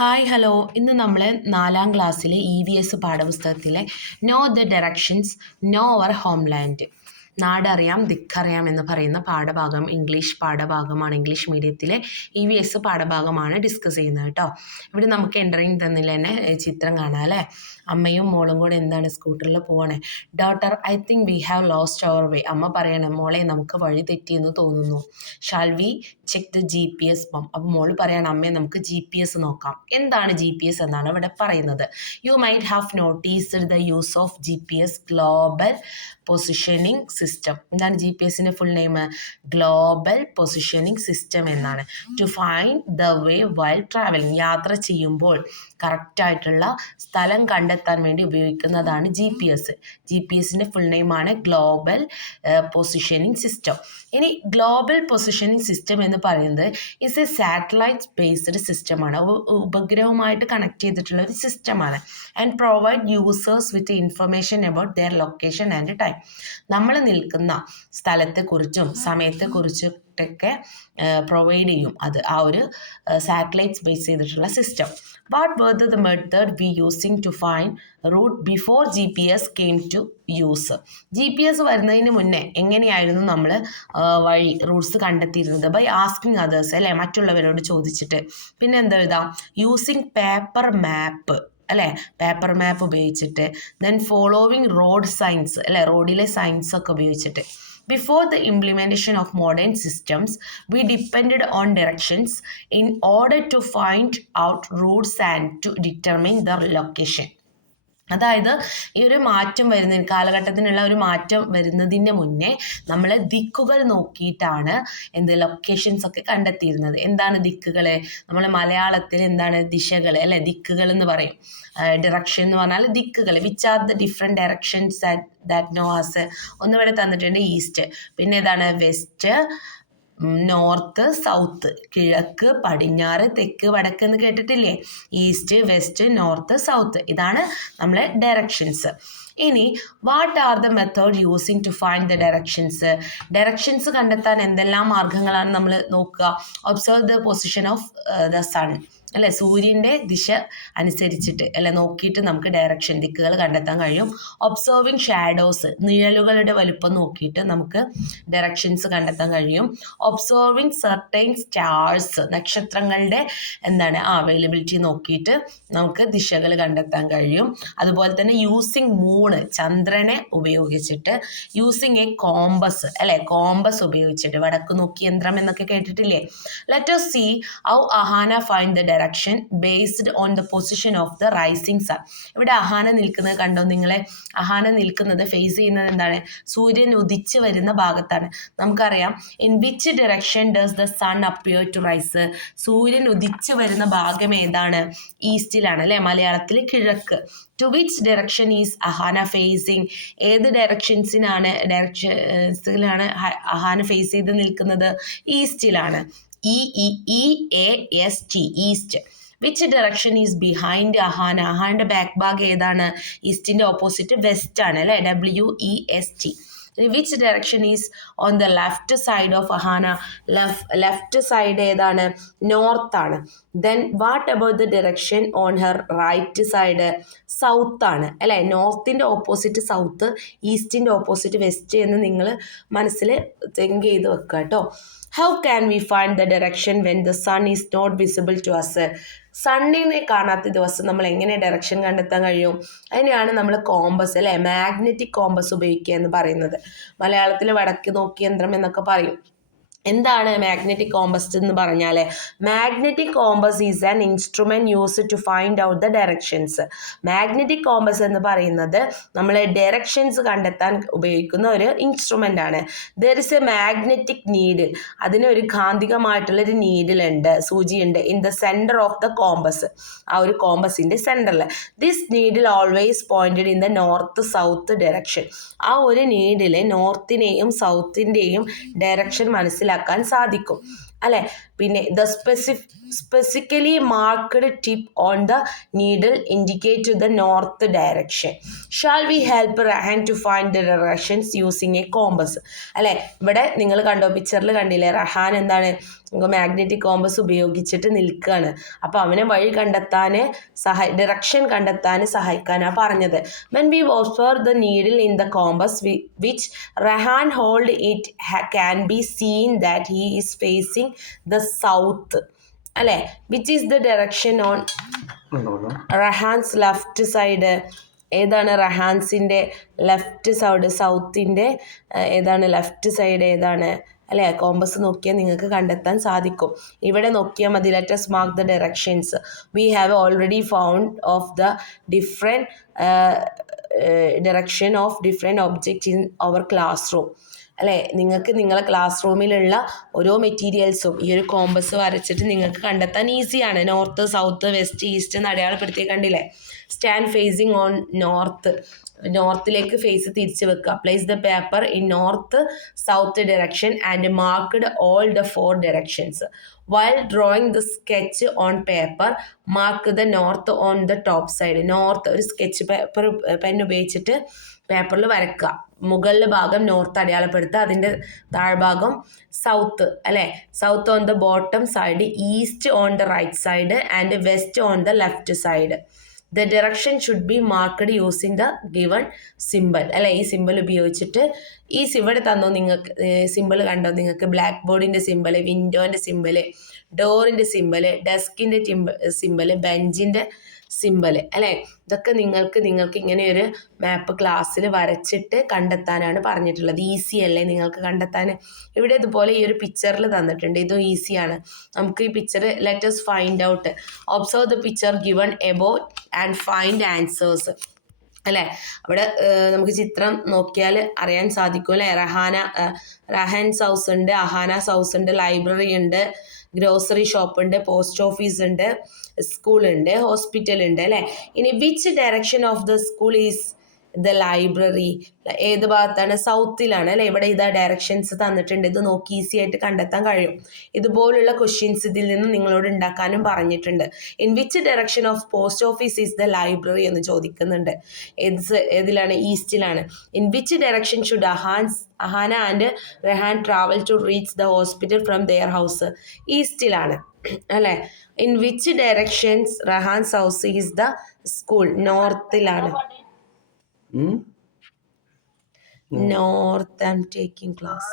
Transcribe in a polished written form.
Hi hello ഇന്ന് നമ്മൾ 4ാം ക്ലാസ്സിലെ EVS പാഠപുസ്തകത്തിലെ know the directions know our homeland നാടറിയാം ദിക്കറിയാം എന്ന് പറയുന്ന പാഠഭാഗം ഇംഗ്ലീഷ് പാഠഭാഗമാണ്. ഇംഗ്ലീഷ് മീഡിയത്തിലെ EVS പാഠഭാഗമാണ് ഡിസ്കസ് ചെയ്യുന്നത് കേട്ടോ. ഇവിടെ നമുക്ക് എൻ്ററിങ് തന്നില്ല തന്നെ ചിത്രം കാണാം അല്ലേ. അമ്മയും മോളും കൂടെ എന്താണ് സ്കൂട്ടറിൽ പോവാണേ. Daughter I think we have lost our way. അമ്മ പറയണം മോളെ നമുക്ക് വഴി തെറ്റിയെന്ന് തോന്നുന്നു. Shall we check the GPS പം. അപ്പം മോള് പറയണം അമ്മയെ നമുക്ക് GPS നോക്കാം. എന്താണ് GPS എന്നാണ് ഇവിടെ പറയുന്നത്. You might have noticed the use of GPS global positioning system. എന്താണ് GPS full name? Global positioning system എന്നാണ്. To find the way while travelling. യാത്ര ചെയ്യുമ്പോൾ കറക്റ്റായിട്ടുള്ള സ്ഥലം കണ്ടെത്താൻ വേണ്ടി ഉപയോഗിക്കുന്നതാണ് GPS. GPS ഫുൾ നെയിമാണ് ഗ്ലോബൽ പൊസിഷനിങ് സിസ്റ്റം. ഇനി ഗ്ലോബൽ പൊസിഷനിങ് സിസ്റ്റം എന്ന് പറയുന്നത് ഇസ് എ സാറ്റലൈറ്റ് ബേസ്ഡ് സിസ്റ്റമാണ്. ഉപഗ്രഹവുമായിട്ട് കണക്ട് ചെയ്തിട്ടുള്ള ഒരു സിസ്റ്റമാണ്. And provide users with information about their location and time. നമ്മൾ നിൽക്കുന്ന സ്ഥലത്തെക്കുറിച്ചും സമയത്തെക്കുറിച്ചൊക്കെ പ്രൊവൈഡ് ചെയ്യും അത് ആ ഒരു സാറ്റലൈറ്റ്സ് ബേസ് ചെയ്തിട്ടുള്ള system. What were the method we using to find route before GPS came to use? GPS വരുന്നതിന് മുന്നേ എങ്ങനെയായിരുന്നു നമ്മൾ വഴി റൂട്ട്സ് കണ്ടെത്തിയിരുന്നത്? ബൈ ആസ്കിങ് അതേഴ്സ് അല്ലേ, മറ്റുള്ളവരോട് ചോദിച്ചിട്ട്. പിന്നെ എന്താ എഴുതാം? യൂസിങ് പേപ്പർ മാപ്പ് അല്ലേ, പേപ്പർ മാപ്പ് ഉപയോഗിച്ചിട്ട്. ദെൻ ഫോളോവിങ് റോഡ് സൈൻസ് അല്ലേ, റോഡിലെ സൈൻസ് ഒക്കെ ഉപയോഗിച്ചിട്ട്. Before the implementation of modern systems, we depended on directions in order to find out routes and to determine the location. അതായത് ഈ ഒരു മാറ്റം വരുന്നതിന് കാലഘട്ടത്തിനുള്ള ഒരു മാറ്റം വരുന്നതിന് മുന്നേ നമ്മൾ ദിക്കുകൾ നോക്കിയിട്ടാണ് ലൊക്കേഷൻസ് ഒക്കെ കണ്ടെത്തിയിരുന്നത്. എന്താണ് ദിക്കുകൾ? നമ്മൾ മലയാളത്തിൽ എന്താണ് ദിശകൾ അല്ലെ, ദിക്കുകൾ എന്ന് പറയും. ഡിറക്ഷൻ എന്ന് പറഞ്ഞാൽ ദിക്കുകൾ. Which are the different directions that know us. ഒന്നിവിടെ തന്നിട്ടുണ്ട് ഈസ്റ്റ്, പിന്നെ ഏതാണ് വെസ്റ്റ്, നോർത്ത്, സൗത്ത്, കിഴക്ക്, പടിഞ്ഞാറ്, തെക്ക്, വടക്ക് എന്ന് കേട്ടിട്ടില്ലേ? East, west, north, south. ഇതാണ് നമ്മളെ ഡയറക്ഷൻസ്. ഇനി what are the method using to find the directions? Directions കണ്ടെത്താൻ എന്തെല്ലാം മാർഗങ്ങളാണ് നമ്മൾ നോക്കുക? Observe the position of the sun അല്ലെ, സൂര്യൻ്റെ ദിശ അനുസരിച്ചിട്ട് അല്ലെ നോക്കിയിട്ട് നമുക്ക് ഡയറക്ഷൻ ദിക്കുകൾ കണ്ടെത്താൻ കഴിയും. ഒബ്സർവിങ് ഷാഡോസ്, നിഴലുകളുടെ വലുപ്പം നോക്കിയിട്ട് നമുക്ക് ഡയറക്ഷൻസ് കണ്ടെത്താൻ കഴിയും. ഒബ്സർവിങ് സർട്ടൈൻ സ്റ്റാർസ്, നക്ഷത്രങ്ങളുടെ അവൈലബിലിറ്റി നോക്കിയിട്ട് നമുക്ക് ദിശകൾ കണ്ടെത്താൻ കഴിയും. അതുപോലെ തന്നെ യൂസിങ് മൂണ്, ചന്ദ്രനെ ഉപയോഗിച്ചിട്ട്. യൂസിങ് എ കോമ്പസ് അല്ലെ, കോമ്പസ് ഉപയോഗിച്ചിട്ട്. വടക്ക് നോക്കി യന്ത്രം എന്നൊക്കെ കേട്ടിട്ടില്ലേ? Let us see how Ahana find the direction based on the position of the rising sun. ഇവിടെ അഹാന നിൽക്കുന്നത് കണ്ടോ നിങ്ങളെ? അഹാന നിൽക്കുന്നത് ഫേസ് ചെയ്യുന്നത് എന്താണ്? സൂര്യൻ ഉദിച്ചു വരുന്ന ഭാഗത്താണ്. നമുക്കറിയാം in which direction does the sun appear to rise. സൂര്യൻ ഉദിച്ചു വരുന്ന ഭാഗം ഏതാണ്? ഈസ്റ്റിലാണ് അല്ലെ, മലയാളത്തിൽ കിഴക്ക്. To which direction is Ahana facing. ഏത് ഡയറക്ഷൻസിലാണ് അഹാന ഫേസ് ചെയ്ത് നിൽക്കുന്നത്? ഈസ്റ്റിലാണ്. EAST, east. Which direction is behind Ahana. അഹാൻ്റെ ബാക്ക് ഭാഗം ഏതാണ്? ഈസ്റ്റിൻ്റെ ഓപ്പോസിറ്റ് വെസ്റ്റ് ആണ് അല്ലേ, WEST. Which direction is on the left side of Ahana. Left side ഏതാണ്? നോർത്ത് ആണ്. Then what about the direction on her right side? South ആണ് അല്ലേ. നോർത്തിൻ്റെ ഓപ്പോസിറ്റ് സൗത്ത്, ഈസ്റ്റിൻ്റെ ഓപ്പോസിറ്റ് വെസ്റ്റ് എന്ന് നിങ്ങൾ മനസ്സിൽ തിങ്ക് ചെയ്ത് വെക്കുക കേട്ടോ. How can we find the direction when the sun is not visible to us? സണ്ണിനെ കാണാത്ത ദിവസം നമ്മൾ എങ്ങനെ ഡയറക്ഷൻ കണ്ടെത്താൻ കഴിയും? അതിനെയാണ് നമ്മൾ കോമ്പസ് അല്ലെ, മാഗ്നറ്റിക് കോമ്പസ് ഉപയോഗിക്കുക എന്ന് പറയുന്നത്. മലയാളത്തിൽ വടക്ക് നോക്കി യന്ത്രം എന്നൊക്കെ പറയും. എന്താണ് മാഗ്നറ്റിക് കോമ്പസ് എന്ന് പറഞ്ഞാൽ? Magnetic compass is an instrument use to find out the directions. Magnetic compass എന്ന് പറയുന്നത് നമ്മൾ ഡയറക്ഷൻസ് കണ്ടെത്താൻ ഉപയോഗിക്കുന്ന ഒരു ഇൻസ്ട്രുമെൻ്റ് ആണ്. There is a magnetic needle. അതിനൊരു കാന്തികമായിട്ടുള്ളൊരു നീഡിലുണ്ട്, സൂചിയുണ്ട്. In the centre of the compass, ആ ഒരു കോമ്പസിൻ്റെ സെൻറ്ററിൽ. This needle always pointed in the north south direction. ആ ഒരു നീഡിൽ നോർത്തിനെയും സൗത്തിൻ്റെയും ഡയറക്ഷൻ മനസ്സിലാക്കാൻ സാധിക്കും അല്ലെ. പിന്നെ the specifically marked tip on the needle indicate to the north direction. Shall we help Rahan to find the directions using a compass? അല്ലെ, ഇവിടെ നിങ്ങൾ കണ്ടോ, പിക്ചറിൽ കണ്ടില്ലേ, റഹാൻ എന്താണ് മാഗ്നറ്റിക് കോമ്പസ് ഉപയോഗിച്ചിട്ട് നിൽക്കുകയാണ്. അപ്പോൾ അവനെ വഴി കണ്ടെത്താൻ ഡിറക്ഷൻ കണ്ടെത്താൻ സഹായിക്കാനാണ് പറഞ്ഞത്. when we observe the needle in the compass which Rahan hold, it can be seen that he is facing the south. അല്ലെ, which is the direction on Rahan's left side. ഏതാണ് റഹാൻസിൻ്റെ ലെഫ്റ്റ് സൈഡ്, സൗത്തിൻ്റെ ഏതാണ് left side ഏതാണ്? അല്ലേ, compass നോക്കിയാൽ നിങ്ങൾക്ക് കണ്ടെത്താൻ സാധിക്കും. ഇവിടെ നോക്കിയാൽ മതി. Let's mark the directions. We have already found of the different direction of different object in our classroom. അല്ലേ, നിങ്ങൾക്ക് നിങ്ങളെ ക്ലാസ് റൂമിലുള്ള ഓരോ മെറ്റീരിയൽസും ഈ ഒരു കോമ്പസ് വരച്ചിട്ട് നിങ്ങൾക്ക് കണ്ടെത്താൻ ഈസിയാണ്. നോർത്ത്, സൗത്ത്, വെസ്റ്റ്, ഈസ്റ്റ് എന്ന് അടയാളപ്പെടുത്തി കണ്ടില്ലേ. സ്റ്റാൻഡ് ഫേസിങ് ഓൺ നോർത്ത്, നോർത്തിലേക്ക് ഫേസ് തിരിച്ച് വെക്കുക. Place the paper in north south direction and marked all the 4 directions. While drawing the sketch on paper mark the north on the top side. North ഒരു sketch paper pen ഉപയോഗിച്ചിട്ട് പേപ്പറിൽ വരക്കുക. മുകളിലെ ഭാഗം north അടയാളപ്പെടുത്തുക, അതിൻ്റെ താഴ്ഭാഗം സൗത്ത്. അല്ലേ, south on the bottom side, east on the right side and west on the left side. The direction should be marked using the given simple. അല്ലെ, ഈ സിമ്പിൾ ഉപയോഗിച്ചിട്ട് ഈ ഇവിടെ തന്നോ നിങ്ങൾക്ക് സിമ്പിൾ കണ്ടോ നിങ്ങൾക്ക്? ബ്ലാക്ക് ബോർഡിൻ്റെ സിമ്പിൾ, വിൻഡോൻ്റെ സിമ്പിൾ, ഡോറിൻ്റെ സിമ്പിൾ, ഡെസ്കിൻ്റെ സിമ്പിൾ, ബെഞ്ചിൻ്റെ സിമ്പിൾ. അല്ലേ, ഇതൊക്കെ നിങ്ങൾക്ക് ഇങ്ങനെ ഒരു മാപ്പ് ക്ലാസ്സിൽ വരച്ചിട്ട് കണ്ടെത്താനാണ് പറഞ്ഞിട്ടുള്ളത്. ഈസി അല്ലേ നിങ്ങൾക്ക് കണ്ടെത്താൻ? ഇവിടെ ഇതുപോലെ ഈ ഒരു പിക്ചറിൽ തന്നിട്ടുണ്ട്, ഇതും ഈസിയാണ്. നമുക്ക് ഈ picture let's find out. Observe the picture given above and find answers. അല്ലേ, അവിടെ നമുക്ക് ചിത്രം നോക്കിയാൽ അറിയാൻ സാധിക്കും. അല്ലേ, റഹാൻസ് ഹൗസ് ഉണ്ട്, അഹാനാസ് ഹൗസ് ഉണ്ട്, ലൈബ്രറി ഉണ്ട്, ഗ്രോസറി ഷോപ്പ് ഉണ്ട്, പോസ്റ്റ് ഓഫീസ് ഉണ്ട്, സ്കൂളുണ്ട്, ഹോസ്പിറ്റൽ ഉണ്ട്. അല്ലേ, ഇനി which direction of the school is the library? ഏത് ഭാഗത്താണ്? സൗത്തിലാണ്. അല്ലേ, ഇവിടെ ഇതാ ഡയറക്ഷൻസ് തന്നിട്ടുണ്ട്. ഇത് നോക്കി ഈസി ആയിട്ട് കണ്ടെത്താൻ കഴിയും. ഇതുപോലുള്ള ക്വസ്റ്റ്യൻസ് ഇതിൽ നിന്ന് നിങ്ങളോട് ഉണ്ടാക്കാനും പറഞ്ഞിട്ടുണ്ട്. In which direction of post office is the library എന്ന് ചോദിക്കുന്നുണ്ട്. ഏതിലാണ്? ഈസ്റ്റിലാണ്. In which direction should Ahana and Rahan travel to reach the hospital from their house? ഈസ്റ്റിലാണ്. അല്ലേ, in which directions Rahan's house is the school? നോർത്തിലാണ്. North, I'm taking class.